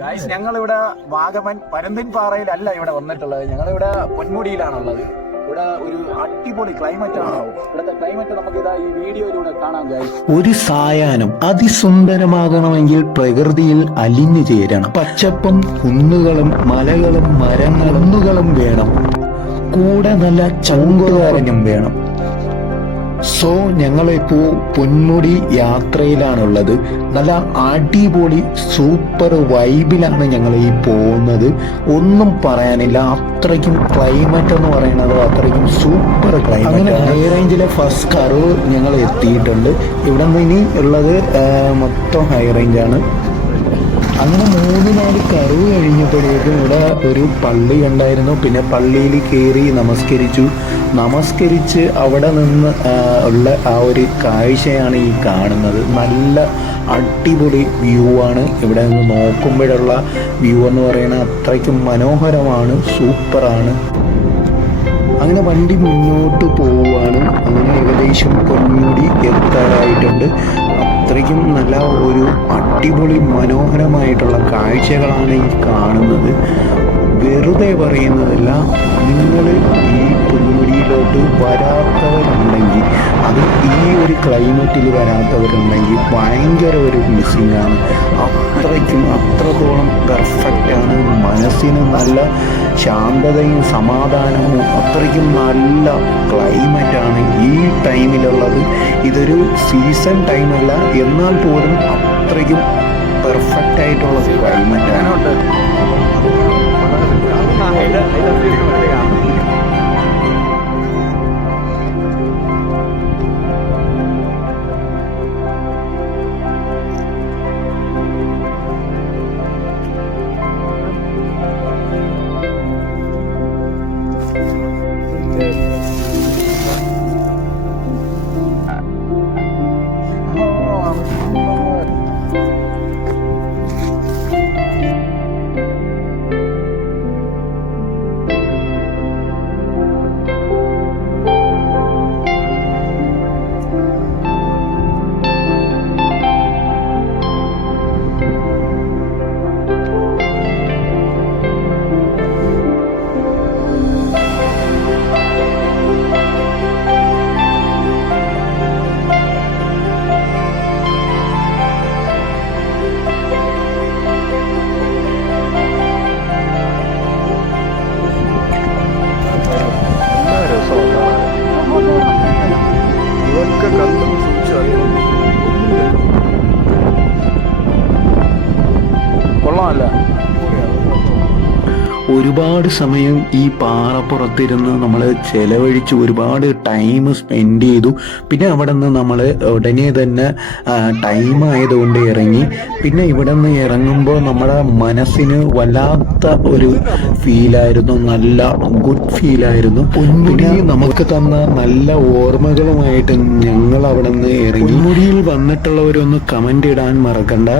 Guys, ഞങ്ങളിവിടെ വാഗമൺ പരുന്തിൻപാറയിലല്ല ഇവിടെ വന്നിട്ടുള്ളത്. ഞങ്ങളിവിടെ പൊന്മുടിയിലാണുള്ളത്. ഇവിടെ ഒരു അടിപൊളി ക്ലൈമറ്റ് ആണ്. ഇവിടുത്തെ ക്ലൈമറ്റ് നമുക്ക് ഇതാ ഈ വീഡിയോയിലൂടെ കാണാം ഗായ്സ്. ഒരു സായാഹ്നം അതിസുന്ദരമാകണമെങ്കിൽ പ്രകൃതിയിൽ അലിഞ്ഞു ചേരണം. പച്ചപ്പും കുന്നുകളും മലകളും മരങ്ങളും വേണം. കൂടെ നല്ല ചങ്കുകാരനും വേണം. സോ ഞങ്ങളിപ്പോ പൊന്മുടി യാത്രയിലാണുള്ളത്. നല്ല അടിപൊളി സൂപ്പർ വൈബിലാണ് ഞങ്ങൾ ഈ പോകുന്നത്. ഒന്നും പറയാനില്ല, അത്രയ്ക്കും ക്ലൈമറ്റ് എന്ന് പറയുന്നത് അത്രയ്ക്കും സൂപ്പർ ക്ലൈമറ്റ്. അങ്ങനെ ഹൈ റേഞ്ചിലെ ഫസ്റ്റ് കർവ് ഞങ്ങൾ എത്തിയിട്ടുണ്ട്. ഇവിടെ നിന്ന് ഇനി ഉള്ളത് മൊത്തം ഹൈ റേഞ്ചാണ്. അങ്ങനെ 3-4 കർവ് കഴിഞ്ഞപ്പോഴേക്കും ഇവിടെ ഒരു പള്ളി ഉണ്ടായിരുന്നു. പിന്നെ പള്ളിയിൽ കയറി നമസ്കരിച്ച് അവിടെ നിന്ന് ഉള്ള ആ ഒരു കാഴ്ചയാണ് ഈ കാണുന്നത്. നല്ല അടിപൊളി വ്യൂ ആണ്. ഇവിടെ നിന്ന് നോക്കുമ്പോഴുള്ള വ്യൂ എന്ന് പറയുന്നത് അത്രയ്ക്കും മനോഹരമാണ്, സൂപ്പറാണ്. അങ്ങനെ വണ്ടി മുന്നോട്ട് പോവുകയാണ്. അങ്ങനെ ഏകദേശം പൊന്മുടി എത്താറായിട്ടുണ്ട്. അത്രയ്ക്കും നല്ല ഒരു അടിപൊളി മനോഹരമായിട്ടുള്ള കാഴ്ചകളാണ് ഈ കാണുന്നത്. വെറുതെ പറയുന്നതല്ല. നിങ്ങൾ ഈ പൊന്മുടിയിലോട്ട് വരാത്തവരുണ്ടെങ്കിൽ, അത് ഈ ഒരു ക്ലൈമറ്റിൽ വരാത്തവരുണ്ടെങ്കിൽ ഭയങ്കര ഒരു മിസ്സിംഗ് ആണ്. അത്രത്തോളം പെർഫെക്റ്റാണ്. മനസ്സിന് നല്ല ശാന്തതയും സമാധാനവും അത്രയ്ക്കും നല്ല ക്ലൈമറ്റാണ് ഈ ടൈമിലുള്ളത്. ഇതൊരു സീസൺ ടൈമല്ല, എന്നാൽ പോലും അത്രയ്ക്കും പെർഫെക്റ്റ് ആയിട്ടുള്ള ക്ലൈമറ്റാണ്. ഒരുപാട് സമയം ഈ പാറപ്പുറത്തിരുന്ന് നമ്മൾ ചെലവഴിച്ച് ഒരുപാട് ടൈം സ്പെൻഡ് ചെയ്തു. പിന്നെ അവിടെ നിന്ന് നമ്മൾ ഉടനെ തന്നെ ടൈം ആയതുകൊണ്ട് ഇറങ്ങി. പിന്നെ ഇവിടെ നിന്ന് ഇറങ്ങുമ്പോൾ നമ്മുടെ മനസ്സിന് വല്ലാത്ത ഒരു ഫീലായിരുന്നു, നല്ല ഗുഡ് ഫീലായിരുന്നു. പൊന്മുടി നമുക്ക് തന്ന നല്ല ഓർമ്മകളുമായിട്ട് ഞങ്ങൾ അവിടെ നിന്ന് ഇറങ്ങി. പൊന്മുടിയിൽ വന്നിട്ടുള്ളവരൊന്ന് കമൻ്റ് ഇടാൻ മറക്കണ്ട.